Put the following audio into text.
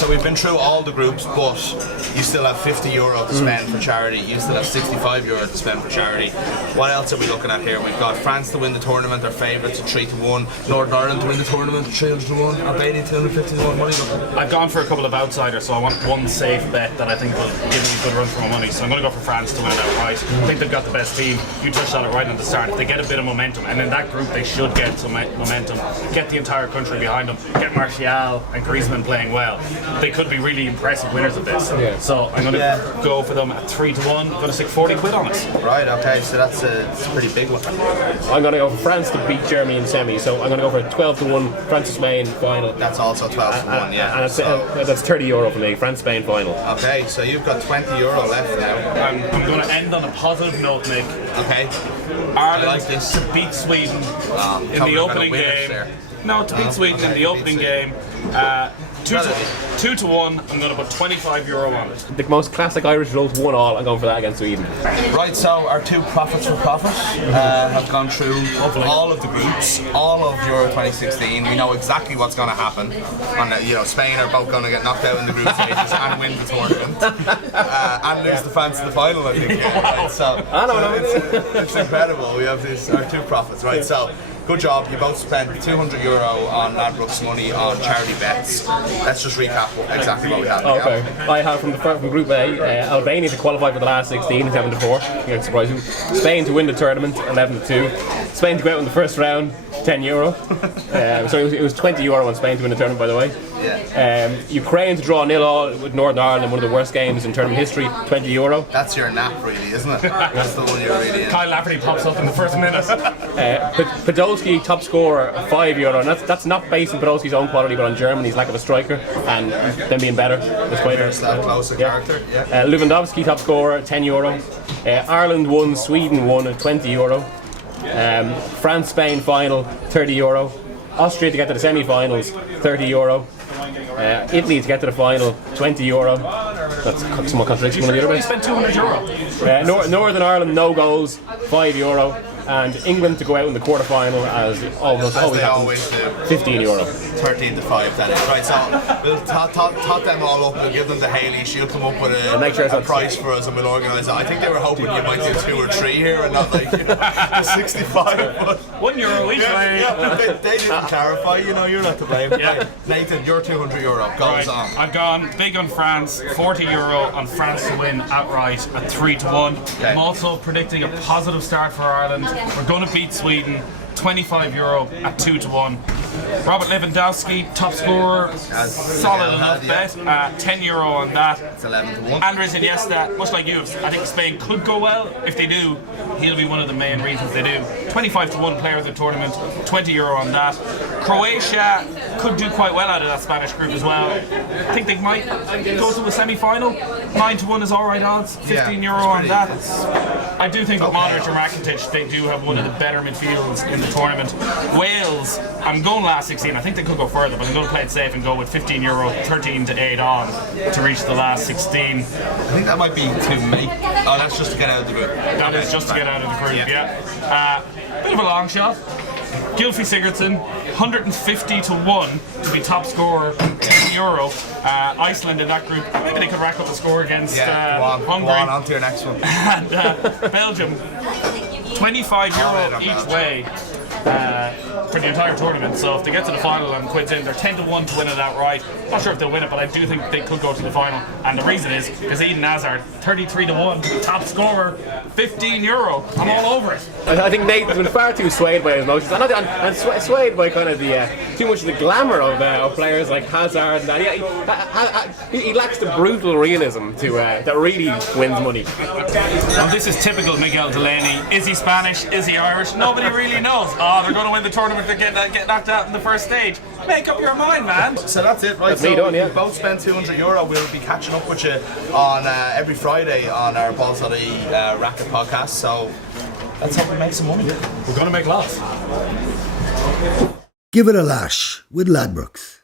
So we've been through all the groups, but you still have €50 to spend for charity. You still have €65 to spend for charity. What else are we looking at here? We've got France to win the tournament, their favourites at 3-1. Northern Ireland to win the tournament, 300-1. Albania 250-1. What are you looking at? I've gone for a couple of outsiders, so I want one safe bet that I think will give me a good run for my money. So I'm going to go for France to win it outright. I think they've got the best team. You touched on it right at the start. If they get a bit of momentum, and in that group they should get some momentum, get the entire country behind them, get Martial and Griezmann playing well, they could be really impressive winners of this. So I'm going to go for them at 3-1. I'm going to stick 40 quid on it. Right, okay, so that's a pretty big one. I'm going to go for France to beat Germany in semi, so I'm going to go for a 12-1 France-Spain final. That's also 12-1, yeah. And that's €30 for me, France-Spain final. Okay, so you've got €20 left now. I'm going to end on a positive note, Nick. Okay. Ireland like this. to beat Sweden in the opening game. No, to beat Sweden in the opening game. 2-1. I'm going to put €25 on it. The most classic Irish result, 1-1. I'm going for that against Sweden. Right, so our two profits for profit have gone through all of the groups, all of Euro 2016. We know exactly what's going to happen. And Spain are both going to get knocked out in the group stages and win the tournament, and lose the France in the final. I think. Right, so it's incredible. We have our two profits. Right, so. Good job, you both spent €200 on Ladbrokes money on charity bets. Let's just recap exactly what we had. Okay, I have from Group A, Albania to qualify for the last 16, 7-4, against surprising. Spain to win the tournament, 11-2. Spain to go out in the first round, €10. So it was €20 on Spain to win the tournament, by the way. Yeah. Ukraine to draw 0-0 with Northern Ireland in one of the worst games in tournament history, €20. That's your nap, really, isn't it? That's the one you're really in. Kyle Lafferty pops up in the first minute. Podolski, top scorer, €5, and that's not based on Podolski's own quality, but on Germany's lack of a striker and them being better. It's quite that closer character. Yeah. Lewandowski, top scorer, €10. Ireland won, Sweden won at €20. France, Spain final, €30. Austria to get to the semi-finals, €30. Italy to get to the final, €20. That's somewhat contradictory one of the other You spent €200. Northern Ireland, no goals, €5. And England to go out in the quarter-final as always happens, €15. 13-5 that is. Right, so we'll tot them all up, we'll give them the Haley, she'll come up with a price for us and we'll organise it. I think they were hoping you might do 2 or 3 here and not like the 65. But €1 each way. They didn't clarify, you're not to blame. Yeah. Nathan, your €200 goes on. I've gone big on France, €40 on France to win outright at 3-1. I'm also predicting a positive start for Ireland. We're going to beat Sweden, €25 at 2-1. Robert Lewandowski, top scorer, solid enough bet, €10 on that. It's 11-1. Andres Iniesta, much like you, I think Spain could go well. If they do, he'll be one of the main reasons they do. 25-1 player of the tournament, €20 on that. Croatia could do quite well out of that Spanish group as well. I think they might go to a semi-final. 9-1 is alright odds, €15 on that. I do think with Modric and Rakitic, they do have one of the better midfields in the tournament. Wales, I'm going last 16. I think they could go further, but I'm going to play it safe and go with €15, 13-8 on to reach the last 16. I think that might be to make. Oh, that's just to get out of the group. That is just to get out of the group. Yeah. Bit of a long shot. Gylfi Sigurdsson, 150-1 to be top scorer, €10. Iceland in that grouop. Maybe they could rack up the score against Hungary. Go on to your next one. And Belgium, €25 each way for the entire tournament. So if they get to the final and quids in, they're 10-1 to win it outright. Not sure if they'll win it, but I do think they could go to the final. And the reason is because Eden Hazard, 33-1, top scorer, €15. I'm all over it. I think Nathan's been far too swayed by his emotions, and swayed by kind of the too much of the glamour of players like Hazard. And he lacks the brutal realism that really wins money. Well, this is typical Miguel Delaney. Is he Spanish? Is he Irish? Nobody really knows. Oh, they're going to win the tournament. They get knocked out in the first stage. Make up your mind, man. So that's it, right? That's me done, yeah. We both spent €200. We'll be catching up with you on every Friday on our Balls.ie Racket podcast. So let's hope we make some money. We're going to make lots. Give it a lash with Ladbrokes.